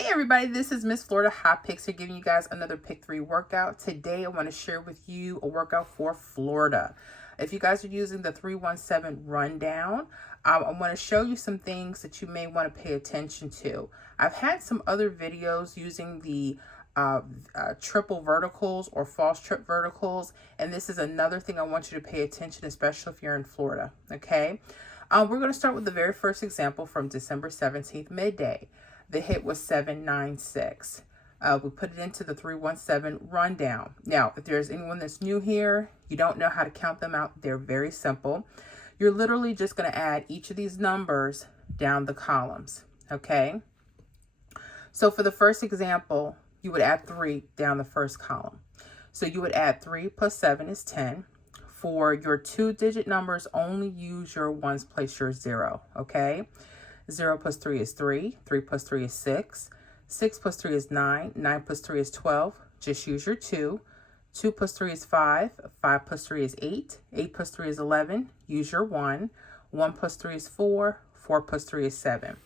Hey everybody, this is Miss Florida Hot Picks here, giving you guys another Pick 3 workout. Today I want to share with you a workout for Florida. If you guys are using the 317 rundown, I want to show you some things that you may want to pay attention to. I've had some other videos using the triple verticals or false trip verticals, and this is another thing I want you to pay attention, especially if you're in Florida, okay? We're going to start with the very first example from December 17th, midday. The hit was 796. We put it into the 317 rundown. Now, if there's anyone that's new here, you don't know how to count them out, they're very simple. You're literally just going to add each of these numbers down the columns, okay? So for the first example, you would add 3 down the first column. So you would add 3 plus 7 is 10. For your 2-digit numbers, only use your ones, place your 0, okay? 0 plus 3 is 3. 3 plus 3 is 6. 6 plus 3 is 9. 9 plus 3 is 12. Just use your 2. 2 plus 3 is 5. 5 plus 3 is 8. 8 plus 3 is 11. Use your 1. 1 plus 3 is 4. 4 plus 3 is 7.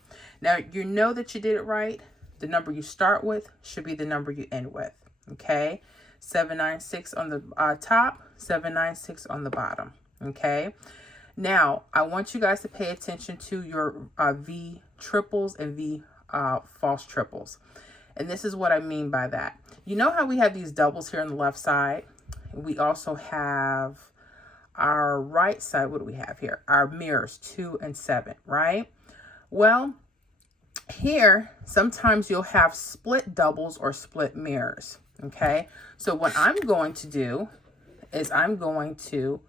Now, you know that you did it right. The number you start with should be the number you end with, okay? 796 on the top, 796 on the bottom, okay? Now, I want you guys to pay attention to your V triples and V false triples. And this is what I mean by that. You know how we have these doubles here on the left side? We also have our right side. What do we have here? Our mirrors, 2 and 7, right? Well, here, sometimes you'll have split doubles or split mirrors, okay? So what I'm going to do is I'm going to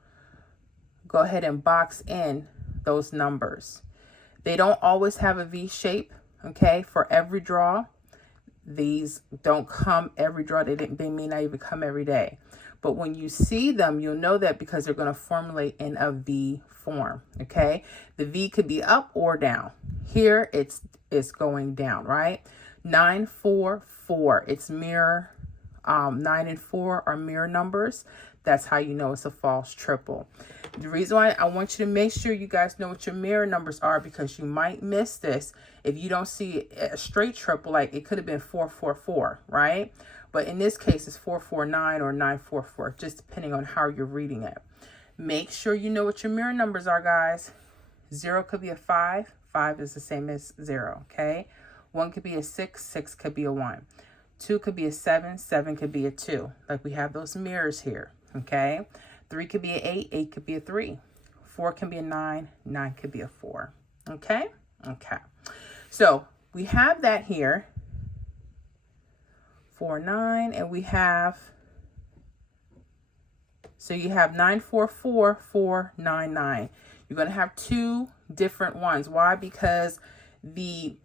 go ahead and box in those numbers. They don't always have a V shape, okay? For every draw, these don't come every draw. They may not even come every day. But when you see them, you'll know that because they're going to formulate in a V form, okay? The V could be up or down. Here, it's going down, right? 9, 4, 4. It's mirror. 9 and 4 are mirror numbers. That's how you know it's a false triple. The reason why I want you to make sure you guys know what your mirror numbers are, because you might miss this if you don't see a straight triple. Like it could have been 444, right? But in this case, it's 449 or 944, just depending on how you're reading it. Make sure you know what your mirror numbers are, guys. 0 could be a 5. 5 is the same as 0, okay? 1 could be a 6. 6 could be a 1. 2 could be a 7. 7 could be a 2. Like we have those mirrors here, okay? 3 could be an 8. 8 could be a 3. 4 can be a 9. 9 could be a 4, okay? Okay. So we have that here. 4, 9, and we have, so you have 9, 4, 4, 4, 9, 9. You're going to have 2 different ones. Why? Because the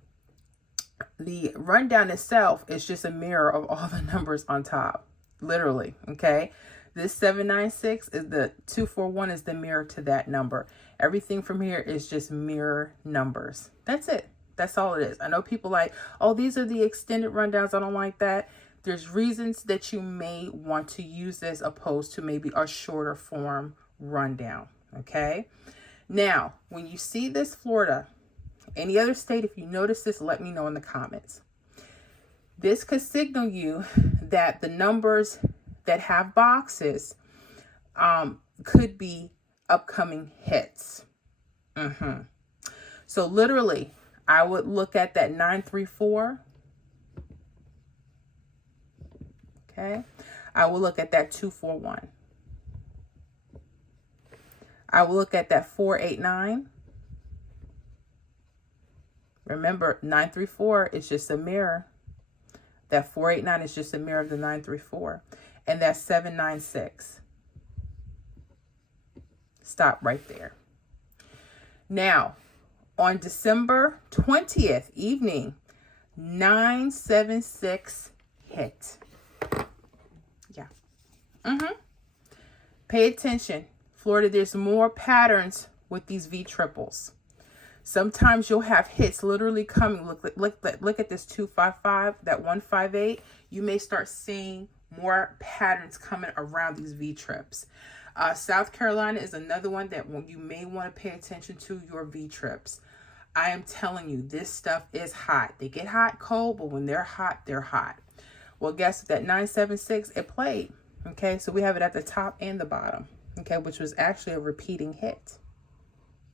rundown itself is just a mirror of all the numbers on top, literally, okay? This 796 is the 241 is the mirror to that number. Everything from here is just mirror numbers. That's it. That's all it is. I know people like, oh, these are the extended rundowns. I don't like that. There's reasons that you may want to use this opposed to maybe a shorter form rundown, okay? Now, when you see this Florida, any other state, if you notice this, let me know in the comments. This could signal you that the numbers that have boxes could be upcoming hits. So literally, I would look at that 934. Okay. I will look at that 241. I will look at that 489. Remember, 934 is just a mirror. That 489 is just a mirror of the 934. And that's 796. Stop right there. Now, on December 20th evening, 976 hit. Yeah. Pay attention. Florida, there's more patterns with these V triples. Sometimes you'll have hits literally coming. Look at this 255, that 158. You may start seeing more patterns coming around these V trips. South Carolina is another one that you may want to pay attention to your V trips. I am telling you, this stuff is hot. They get hot, cold, but when they're hot, they're hot. Well, guess what? That 976, it played. Okay, so we have it at the top and the bottom. Okay, which was actually a repeating hit.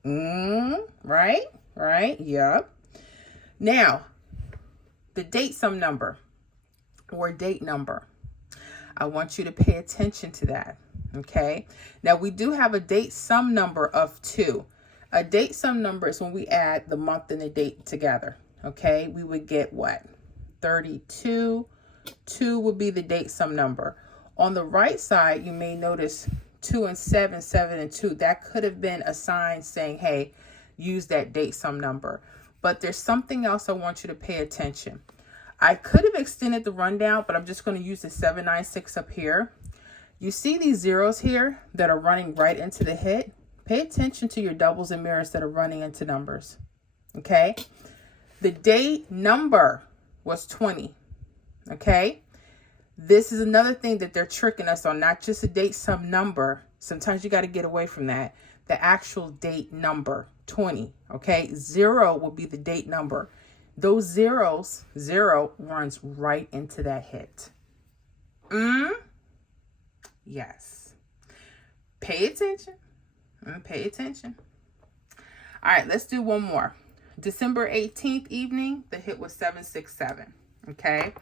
Right? Right? Yep. Now, the date sum number or date number. I want you to pay attention to that. Okay. Now, we do have a date sum number of 2. A date sum number is when we add the month and the date together. Okay. We would get what? 32. 2 would be the date sum number. On the right side, you may notice 2 and 7, 7 and 2. That could have been a sign saying, hey, use that date sum number. But there's something else I want you to pay attention. I could have extended the rundown, but I'm just going to use the 796 up here. You see these zeros here that are running right into the hit? Pay attention to your doubles and mirrors that are running into numbers. Okay? The date number was 20. Okay? This is another thing that they're tricking us on, not just a date sum number. Sometimes you got to get away from that. The actual date number, 20. Okay? 0 will be the date number. Those zeros, 0 runs right into that hit. Yes. Pay attention. Pay attention. All right, let's do one more. December 18th evening, the hit was 767. Okay.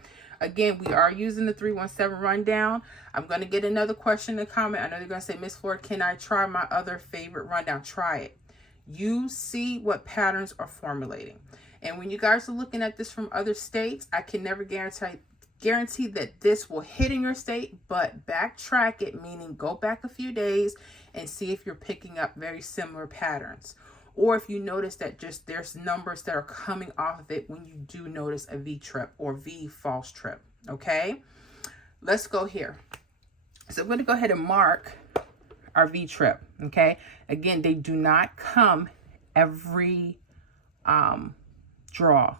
Again, we are using the 317 rundown. I'm going to get another question in the comment. I know they're going to say, Miss Florida, can I try my other favorite rundown? Try it. You see what patterns are formulating. And when you guys are looking at this from other states, I can never guarantee that this will hit in your state, but backtrack it, meaning go back a few days and see if you're picking up very similar patterns. Or if you notice that just there's numbers that are coming off of it when you do notice a V trip or V false trip. Okay, let's go here. So I'm going to go ahead and mark our V trip. Okay, again, they do not come every draw.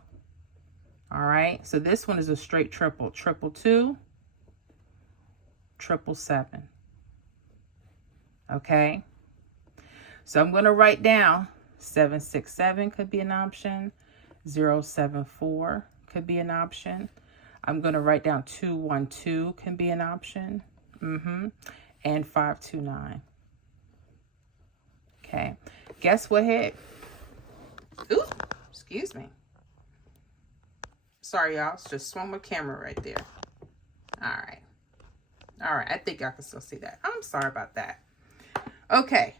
All right, so this one is a straight triple, 222, 777. Okay, so I'm going to write down 767 could be an option, 074 could be an option. I'm going to write down 212 can be an option, and 529. Okay, guess what hit? Ooh, excuse me. Sorry, y'all. It's just swung my camera right there. All right. All right. I think y'all can still see that. I'm sorry about that. Okay.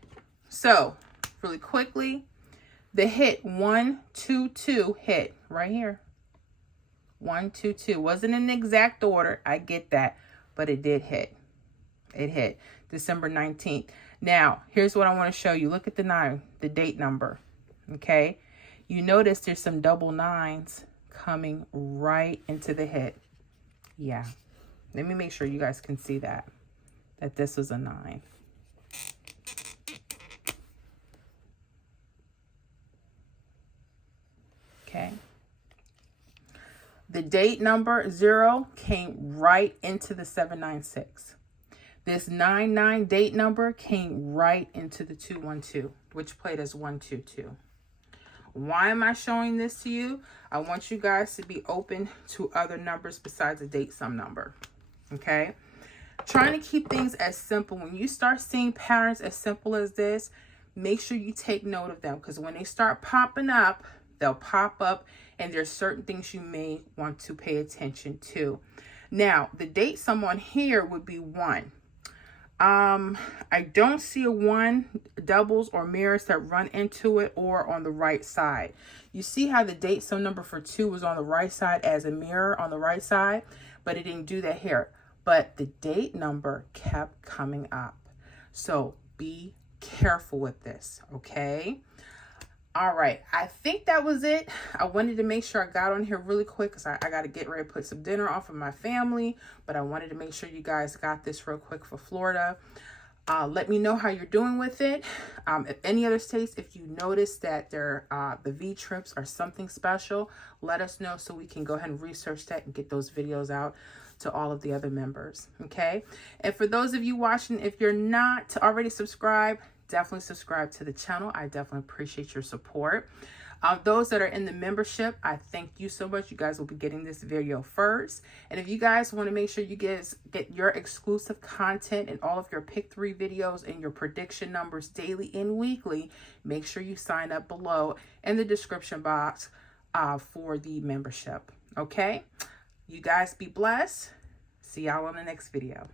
So, really quickly, the hit 122 hit right here. 122. Wasn't in exact order. I get that. But it did hit. It hit December 19th. Now, here's what I want to show you. Look at the 9, the date number. Okay. You notice there's some double 9s coming right into the hit. Yeah. Let me make sure you guys can see that this was a 9. Okay. The date number 0 came right into the 796. This 99 date number came right into the 212, which played as 122. Why am I showing this to you? I want you guys to be open to other numbers besides the date sum number. Okay? Trying to keep things as simple. When you start seeing patterns as simple as this, make sure you take note of them, because when they start popping up, they'll pop up and there's certain things you may want to pay attention to. Now, the date sum on here would be 1. I don't see a 1 doubles or mirrors that run into it or on the right side. You see how the date sum number for 2 was on the right side as a mirror on the right side, but it didn't do that here. But the date number kept coming up. So be careful with this, okay? All right, I think that was it. I wanted to make sure I got on here really quick because I got to get ready to put some dinner on for my family. But I wanted to make sure you guys got this real quick for Florida. Let me know how you're doing with it. If any other states, if you notice that the V trips are something special, let us know so we can go ahead and research that and get those videos out to all of the other members. Okay. And for those of you watching, if you're not already subscribed, definitely subscribe to the channel. I definitely appreciate your support. Those that are in the membership, I thank you so much. You guys will be getting this video first. And if you guys want to make sure you get your exclusive content and all of your pick 3 videos and your prediction numbers daily and weekly, make sure you sign up below in the description box for the membership. Okay? You guys be blessed. See y'all on the next video.